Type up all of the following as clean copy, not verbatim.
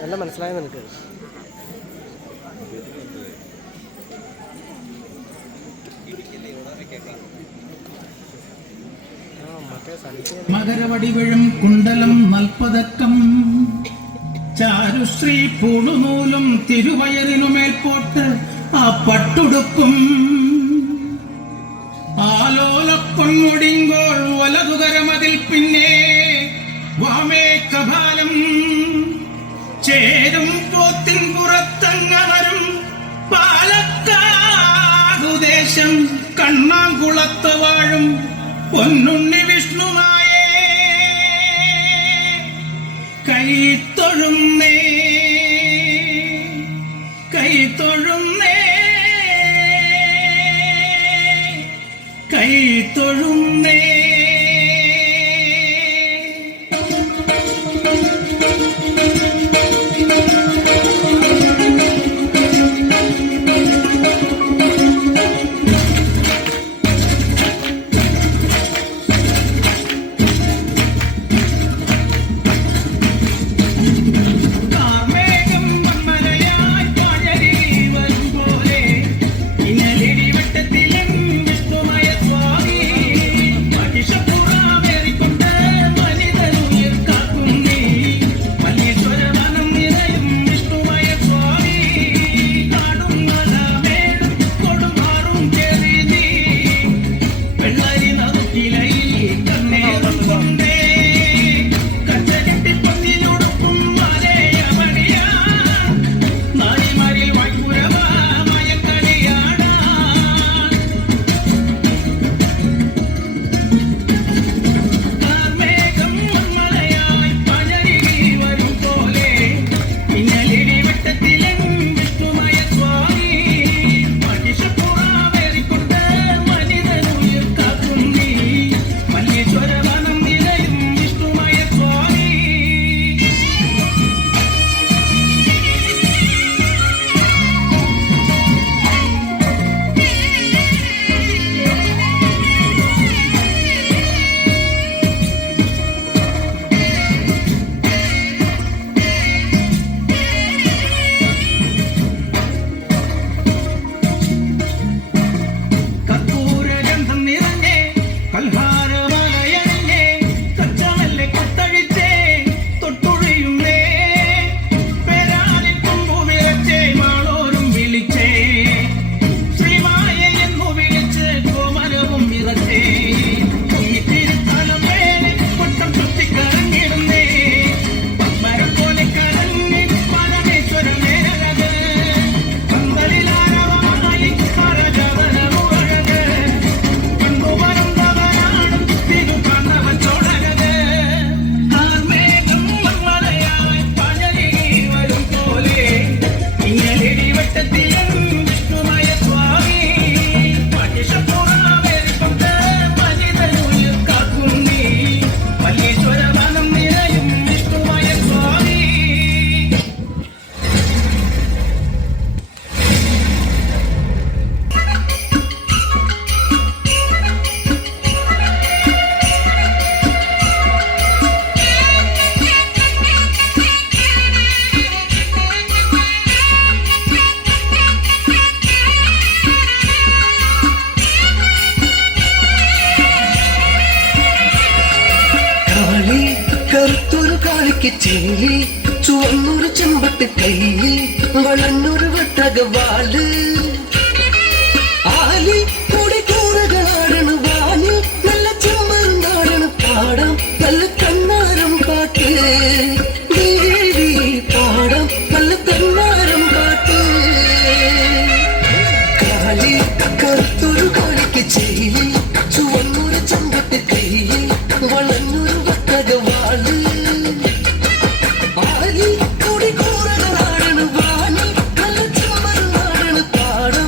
നല്ല മനസ്സിലായ നിനക്ക് മകരവടിവിഴും കുണ്ടലം നൽപ്പതക്കം ചാരുശ്രീ പൂണുനൂലും തിരുവയറിനുമേൽപോട്ട് ആ പട്ടുടുക്കും ആലോലപ്പൊന്മുടിങ്കോൾ വലതുകരമതിൽ പിന്നെ വാമേ കപാലം ചേരും പോത്തിൻ പുറത്തങ്ങവരും പാലക്കാടുദേശം കണ്ണാങ്കുളത്ത് വാഴും പൊന്നുണ്ണി വിഷ്ണുവായേ കൈത്തൊഴുന്നേ കൈത്തൊഴുന്നേ കൈത്തൊഴുന്നേ. ചെല്ലി ചുവന്നൊരു ചെമ്പട്ട് കയ്യിൽ വളഞ്ഞൊരു വട്ടകവാള് ആലി കൂടെ കൂറകളാടണ് വാനിൽ നല്ല ചെമ്മരുന്നാടണ് പാടാം നല്ല കണ്ണാരം പാട്ട് ദേവി പാടാം നല്ല കണ്ണാരം പാട്ട് കാളി കറുത്തൊരു കാളിക്ക് ചെല്ലി ചുവന്നൊരു ചെമ്പട്ട് കയ്യിൽ വളഞ്ഞൊരു വട്ടകവാള് ആലി കൂടി കൂറകളാടണ് വാനിൽ നല്ല ചെമ്മരുന്നാടണ് പാടാം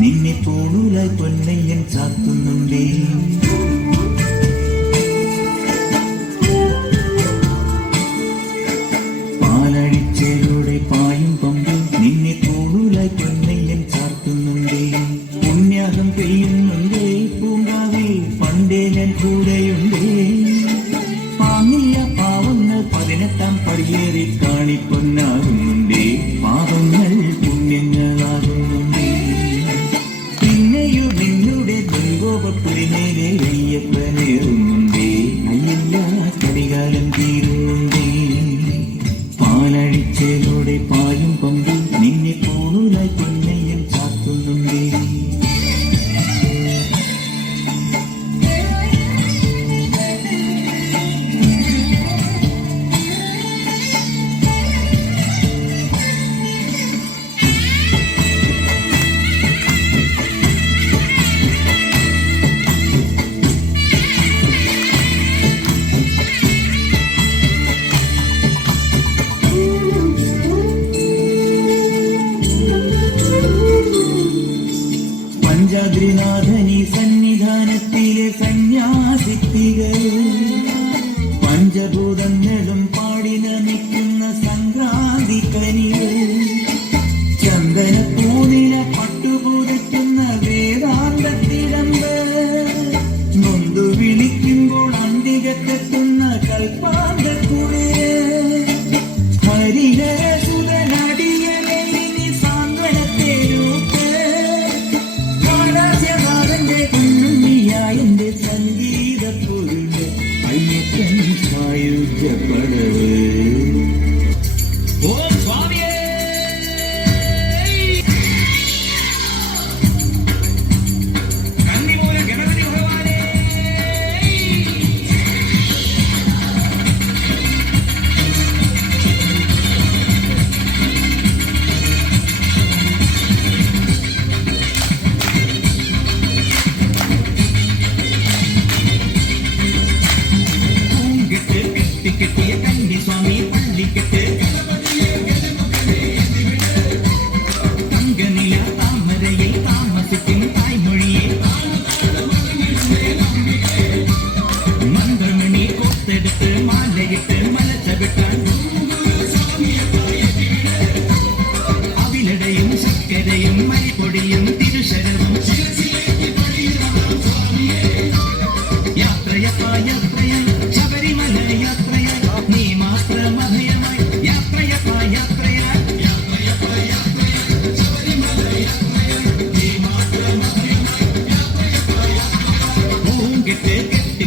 നിന്നെ തോണൂലായി പൊന്നയ്യൻ ചാത്തുന്നുണ്ടേ. പാലഴിച്ചേലൂടെ പായും പമ്പ് നിന്നെ തോണൂലായി പൊന്നയ്യൻ ചാർത്തുന്നുണ്ടേ. പുണ്യാഹം പെയ്യുന്നുണ്ടേ പൂങ്കാവേ പണ്ടേ ഞാൻ കൂടെയുണ്ടേ. പാങ്ങില്ല പാവങ്ങൾ 18-ാം പടിയേറി കാണിപ്പൊന്നാകുന്നുണ്ടേ. പാവങ്ങൾ പുണ്യങ്ങളാകുന്നുണ്ടേ. പിന്നെയോ നിന്നുടെ ദൈവോപുരിമേലെ അയ്യപ്പനേറുന്നുണ്ടേ. അയ്യല്ല കടികാലം തീരുന്നുണ്ടേ. പാലഴിച്ചേലൂടെ പായും പമ്പ് നിന്നെ പോണൂലായി പൊന്നയ്യൻ ചാത്തുന്നുണ്ടേ. പഞ്ചാദ്രിനാഥനി സന്നിധാനത്തിലെ സന്യാസിത്തികൾ പഞ്ചഭൂതങ്ങളും പാടി നമിക്കുന്ന സംക്രാന്തി കനികൾ. ചന്ദനപ്പൂനില പട്ടുപൂതയ്ക്കുന്ന വേദാന്തത്തിടമ്പ് നൊന്തു വിളിക്കുമ്പോൾ അന്തികത്തെത്തുന്ന കൽപ്പാന്തക്കുളിര്. ഹരിഹരസുതനടിയനെ ഇനി സാന്ത്വനത്തേരൂക്ക്. എന്റെ സംഗീത പൊരുള് അയ്യപ്പൻ സായുജ്യപ്പടവ്. ഓ സ്വാമിയേ കന്നിമൂല ഗണപതി ഭഗവാനേ. കെട്ടിയ കന്നി സ്വാമി പള്ളിക്കെട്ട് തങ്കനില താമരയിൽ താമസിക്കും തായ്മൊഴിയെ മന്ത്രമണി കോർത്തെടുത്ത് മാലയിട്ട് മലച്ചവിട്ടാൻ അവിലടയും ശർക്കരയും മരിപ്പൊടിയും തിരുശരവും യാത്രയപ്പ യാത്രയായി ശബരിമല യാത്രയായി നീ മാത്രം അഭയമായി യാത്രയപ്പ യാത്രയായി ശബരിമല യാത്രയായി നീ മാത്രം അഭയമായി യാത്രയപ്പ യാത്രയായി. പൂങ്കെട്ട് കെട്ടി